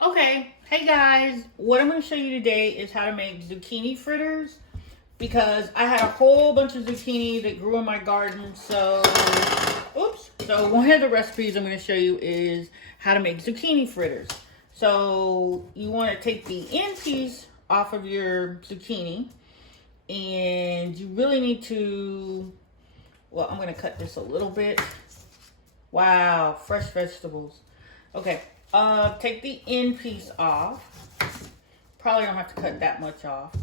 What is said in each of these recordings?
Okay, hey guys, what I'm going to show you today is how to make zucchini fritters because I had a whole bunch of zucchini that grew in my garden. So one of the recipes I'm going to show you is how to make zucchini fritters. So you want to take the end piece off of your zucchini, and you really need to, well, I'm going to cut this a little bit. Wow, fresh vegetables. Okay, take the end piece off. Probably don't have to cut that much off.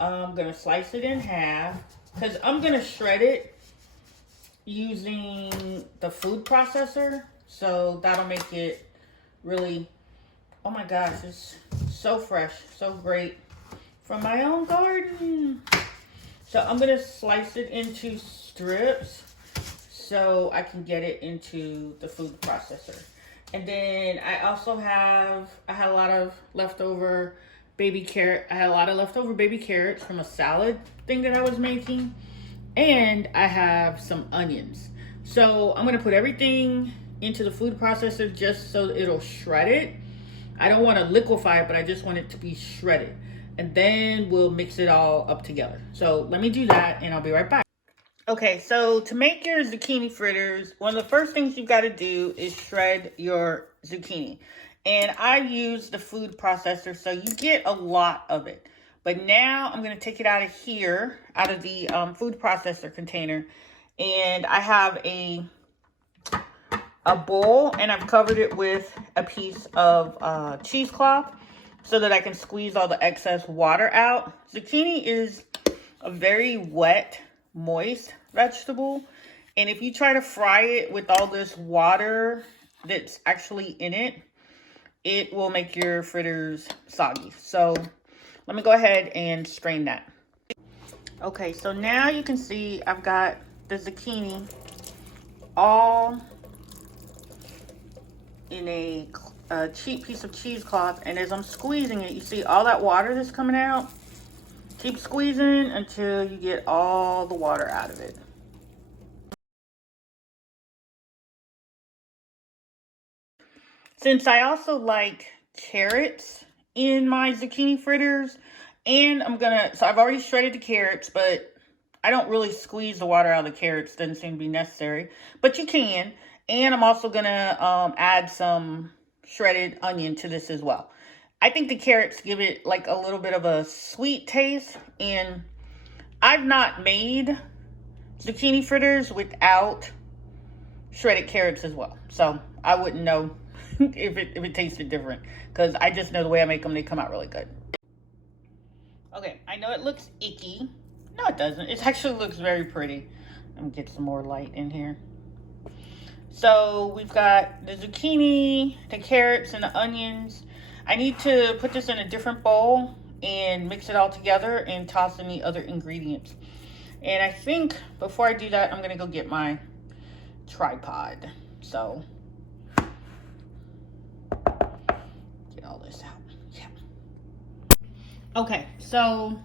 I'm gonna slice it in half because I'm gonna shred it using the food processor. So that'll make it really, oh my gosh, it's so fresh, so great from my own garden. So I'm gonna slice it into strips so I can get it into the food processor. And then I had a lot of leftover baby carrots from a salad thing that I was making. And I have some onions. So I'm gonna put everything into the food processor just so it'll shred it. I don't want to liquefy it, but I just want it to be shredded. And then we'll mix it all up together. So let me do that and I'll be right back. Okay, so to make your zucchini fritters, one of the first things you've got to do is shred your zucchini. And I use the food processor, so you get a lot of it. But now I'm going to take it out of here, out of the food processor container. And I have a bowl, and I've covered it with a piece of cheesecloth so that I can squeeze all the excess water out. Zucchini is a very wet, moist vegetable, and if you try to fry it with all this water that's actually in it, it will make your fritters soggy. So let me go ahead and strain that. Okay, so now you can see I've got the zucchini all in a cheap piece of cheesecloth, and as I'm squeezing it, you see all that water that's coming out. Keep squeezing until you get all the water out of it. Since I also like carrots in my zucchini fritters, and so I've already shredded the carrots, but I don't really squeeze the water out of the carrots. Doesn't seem to be necessary, but you can. And I'm also gonna add some shredded onion to this as well. I think the carrots give it like a little bit of a sweet taste, and I've not made zucchini fritters without shredded carrots as well. So I wouldn't know if it tasted different, because I just know the way I make them, they come out really good. Okay, I know it looks icky. No, it doesn't. It actually looks very pretty. Let me get some more light in here. So we've got the zucchini, the carrots, and the onions. I need to put this in a different bowl and mix it all together and toss in the other ingredients. And I think before I do that, I'm gonna go get my tripod. So get all this out. Yeah. Okay, so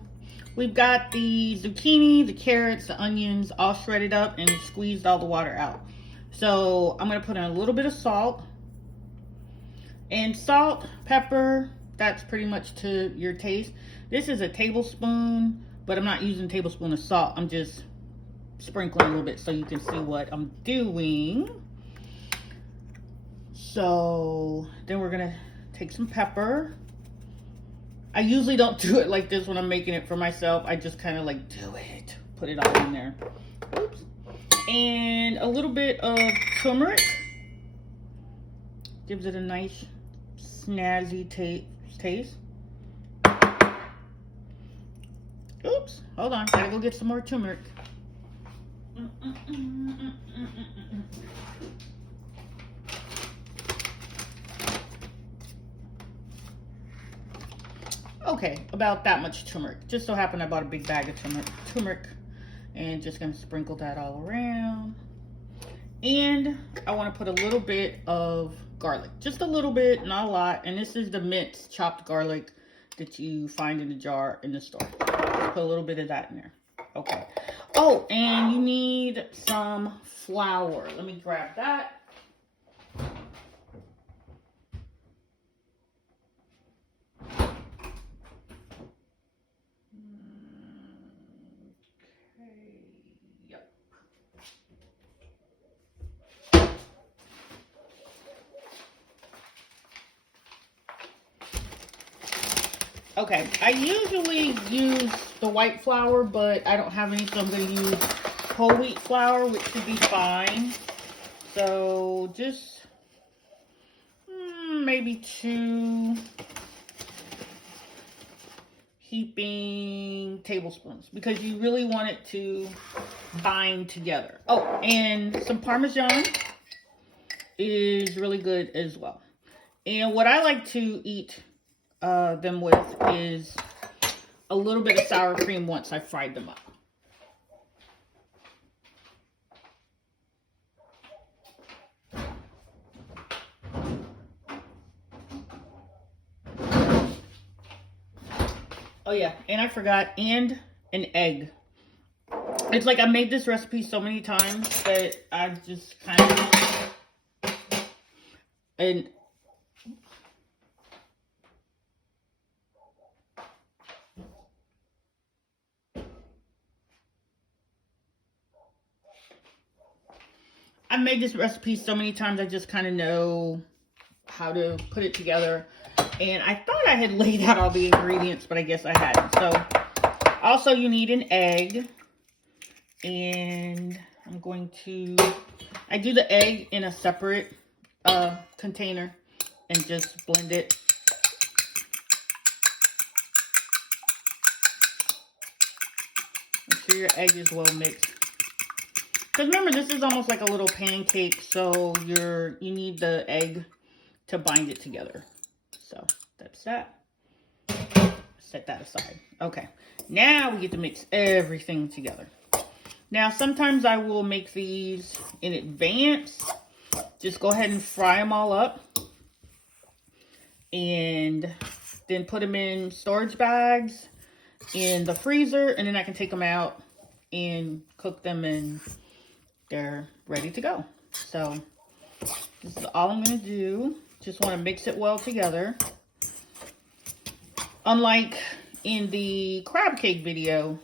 we've got the zucchini, the carrots, the onions all shredded up and squeezed all the water out. So I'm gonna put in a little bit of salt. And salt, pepper, that's pretty much to your taste. This is a tablespoon, but I'm not using a tablespoon of salt. I'm just sprinkling a little bit so you can see what I'm doing. So then we're gonna take some pepper. I usually don't do it like this when I'm making it for myself. I just kind of like do it, put it all in there. Oops. And a little bit of turmeric. Gives it a nice snazzy taste. Oops, hold on, gotta go get some more turmeric. Okay, about that much turmeric. Just so happened I bought a big bag of turmeric, and just gonna sprinkle that all around. And I want to put a little bit of garlic, just a little bit, not a lot. And this is the minced chopped garlic that you find in the jar in the store. Just put a little bit of that in there. Okay. Oh, and you need some flour. Let me grab that. Okay, I usually use the white flour, but I don't have any, so I'm going to use whole wheat flour, which should be fine. So just maybe 2 heaping tablespoons, because you really want it to bind together. Oh, and some Parmesan is really good as well. And what I like to eat them with is a little bit of sour cream once I fried them up. Oh yeah, and I forgot, and an egg. It's like I made this recipe so many times that I just kind of, and I made this recipe so many times I just kind of know how to put it together. And I thought I had laid out all the ingredients, but I guess I hadn't. So also you need an egg. And I'm going to, I do the egg in a separate container and just blend it. Make sure your egg is well mixed. Because remember, this is almost like a little pancake, so you need the egg to bind it together. So that's that. Set that aside. Okay, now we get to mix everything together. Now, sometimes I will make these in advance. Just go ahead and fry them all up. And then put them in storage bags in the freezer. And then I can take them out and cook them, and they're ready to go. So this is all I'm going to do. Just want to mix it well together. Unlike in the crab cake video,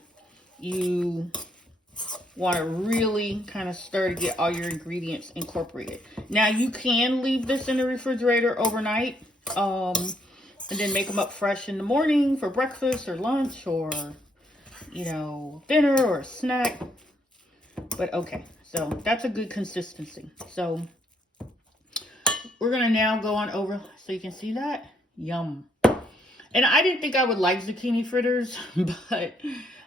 you want to really kind of stir to get all your ingredients incorporated. Now you can leave this in the refrigerator overnight, and then make them up fresh in the morning for breakfast or lunch or, you know, dinner or a snack. But okay, so that's a good consistency. So we're gonna now go on over, so you can see that. Yum. And I didn't think I would like zucchini fritters, but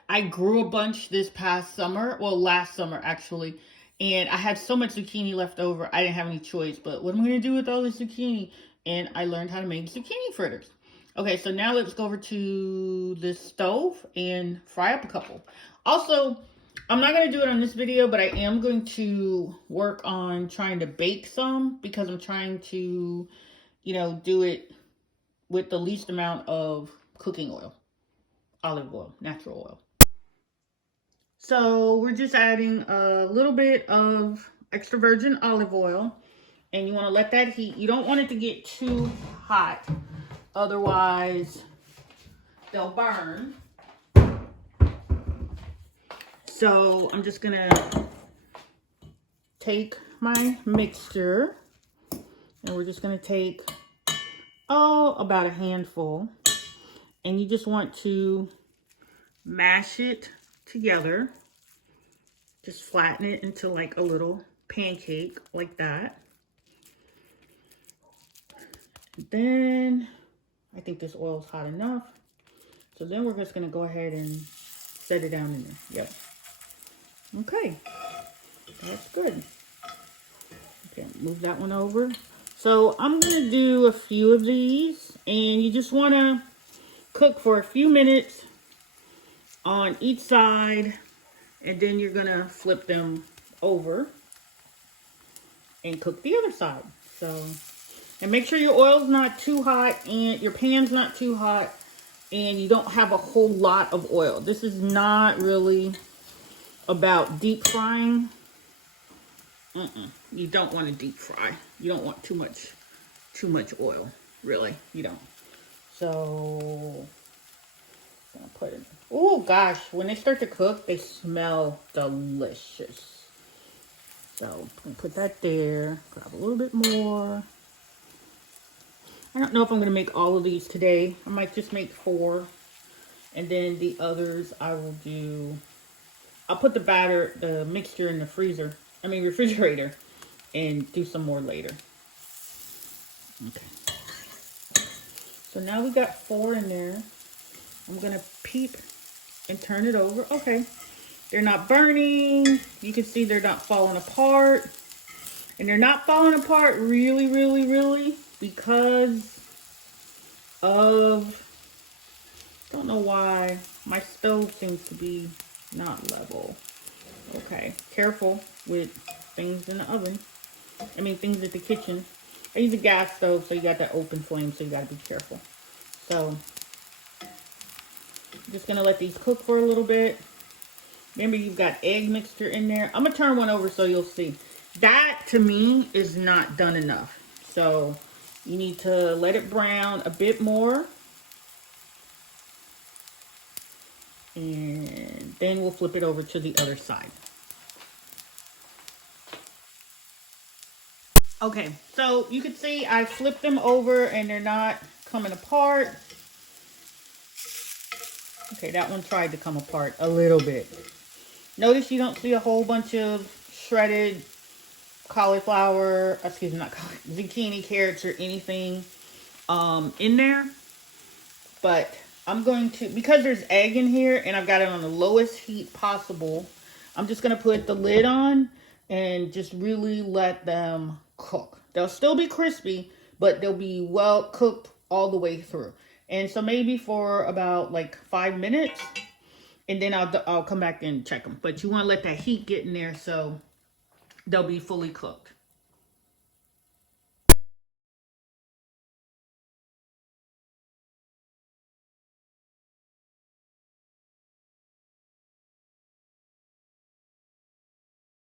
I grew a bunch this past summer. Well, last summer, actually. And I had so much zucchini left over, I didn't have any choice. But what am I going to do with all this zucchini? And I learned how to make zucchini fritters. Okay, so now let's go over to the stove and fry up a couple. Also, I'm not going to do it on this video, but I am going to work on trying to bake some, because I'm trying to, you know, do it with the least amount of cooking oil. Olive oil, natural oil. So we're just adding a little bit of extra virgin olive oil, and you want to let that heat. You don't want it to get too hot, otherwise they'll burn. So I'm just gonna take my mixture, and we're just gonna take about a handful, and you just want to mash it together. Just flatten it into like a little pancake like that. And then I think this oil is hot enough. So then we're just gonna go ahead and set it down in there. Yep. Okay, that's good. Okay, move that one over. So I'm gonna do a few of these, and you just wanna cook for a few minutes on each side, and then you're gonna flip them over and cook the other side. So, and make sure your oil's not too hot and your pan's not too hot, and you don't have a whole lot of oil. This is not really about deep frying. You don't want to deep fry. You don't want too much oil, really. You don't. So I'm gonna put it. Oh gosh, when they start to cook, they smell delicious. So I'm gonna put that there. Grab a little bit more. I don't know if I'm going to make all of these today. I might just make 4. And then the others I will do... I'll put the mixture in the refrigerator, and do some more later. Okay. So now we got 4 in there. I'm going to peep and turn it over. Okay. They're not burning. You can see they're not falling apart. And they're not falling apart really because of... Don't know why. My stove seems to be not level. Okay. Careful with things in the oven. Things at the kitchen. I use a gas stove, so you got that open flame, so you got to be careful. So, I'm just going to let these cook for a little bit. Remember, you've got egg mixture in there. I'm going to turn one over so you'll see. That, to me, is not done enough. So, you need to let it brown a bit more. And then we'll flip it over to the other side. Okay, so you can see I flipped them over and they're not coming apart. Okay, that one tried to come apart a little bit. Notice you don't see a whole bunch of shredded zucchini, carrots, or anything in there. But I'm going to, because there's egg in here and I've got it on the lowest heat possible, I'm just going to put the lid on and just really let them cook. They'll still be crispy, but they'll be well cooked all the way through. And so maybe for about like 5 minutes, and then I'll come back and check them. But you want to let that heat get in there so they'll be fully cooked.